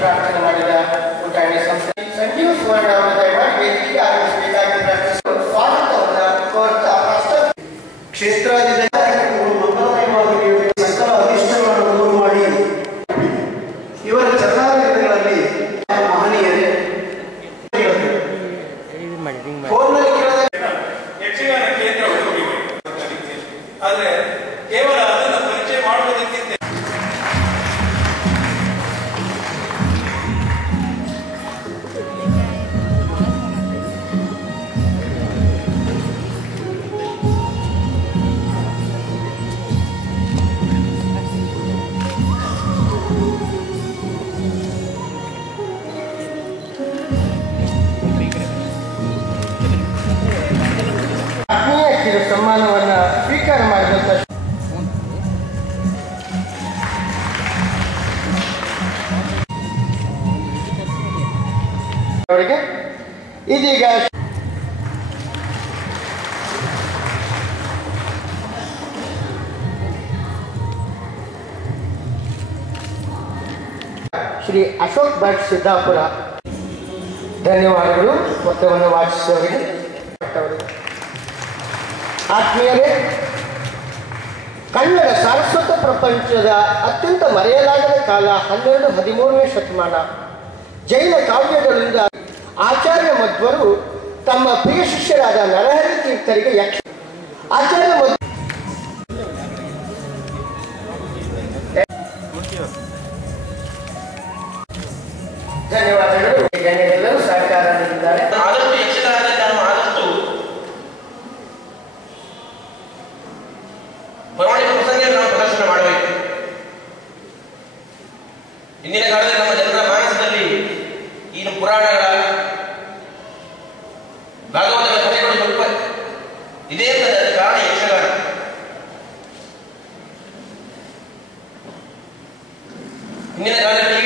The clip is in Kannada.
ಪ್ರಾರ್ಥನೆ ಮಾಡಿದ ಊಟಾಣಿ ಸಂಸ್ಥೆ ಸಂಜೀವ ಸುವರ್ಣ ಅವರು ದಯಮಾಡಿ ವೇದಿಕೆಗೆ ಆಗಮಿಸಬೇಕಾಗಿ ಪ್ರಾರ್ಥಿಸಲು ಸ್ವಾಗತವನ್ನು ಕೋರ್ತಾ ಕ್ಷೇತ್ರಾಧಿಕಾರಿಗಳು ಮಂಗಳಮಯವಾಗಿ ಸಕಲ ಅಧಿಷ್ಠಗಳನ್ನು ದೂರು ಮಾಡಿ ಇವರ ಚರ್ಚಾದಿಗಳಲ್ಲಿ ಮಹನೀಯರೇ ಯಕ್ಷಗಾನ ಕೇಂದ್ರ ಆದರೆ ಕೇವಲ ಅದನ್ನು ಪರಿಚಯ ಮಾಡುವುದಕ್ಕಿಂತ ಆತ್ಮೀಯ ಸನ್ಮಾನವನ್ನು ಸ್ವೀಕಾರ ಮಾಡಿದಂಥ ಅವರಿಗೆ ಇದೀಗ ಶ್ರೀ ಅಶೋಕ್ ಭಟ್ ಸಿದ್ದಾಪುರ ಧನ್ಯವಾದಗಳು ಮೊತ್ತವನ್ನು ವಾಚಿಸಿದವರಿಗೆ. ಆತ್ಮೀಯರೇ, ಕನ್ನಡ ಸಾರಸ್ವತ ಪ್ರಪಂಚದ ಅತ್ಯಂತ ಮರೆಯಲಾಗದ ಕಾಲ 12-13ನೇ ಶತಮಾನ. ಜೈನ ಕಾವ್ಯಗಳಿಂದ ಆಚಾರ್ಯ ಮಧ್ವರು ತಮ್ಮ ಪ್ರಿಯ ಶಿಷ್ಯರಾದ ನರಹರಿ ತೀರ್ಥರಿಗೆ ಆಚಾರ್ಯ ಧನ್ಯವಾದಗಳು. ಎಲ್ಲರೂ ಸಹಕಾರ ನೀಡಿದ್ದಾರೆ. ಆದಷ್ಟು ಯಕ್ಷಗಾನದಲ್ಲಿ ನಾನು ಆದಷ್ಟು ಪೌರಾಣಿಕ ಪ್ರಸಂಗವನ್ನು ನಾವು ಪ್ರದರ್ಶನ ಮಾಡಬೇಕು. ಇಂದಿನ ಕಾಲದಲ್ಲಿ ನಮ್ಮ ಜನರ ಮಾನಸದಲ್ಲಿ ಈ ಪುರಾಣಗಳ ಭಾಗವತಗಳ ಕಥೆಗಳು ಸ್ವಲ್ಪ ಇದೇ ಕಾರಣ ಯಕ್ಷಗಾನ. ಇಂದಿನ ಕಾಲದಲ್ಲಿ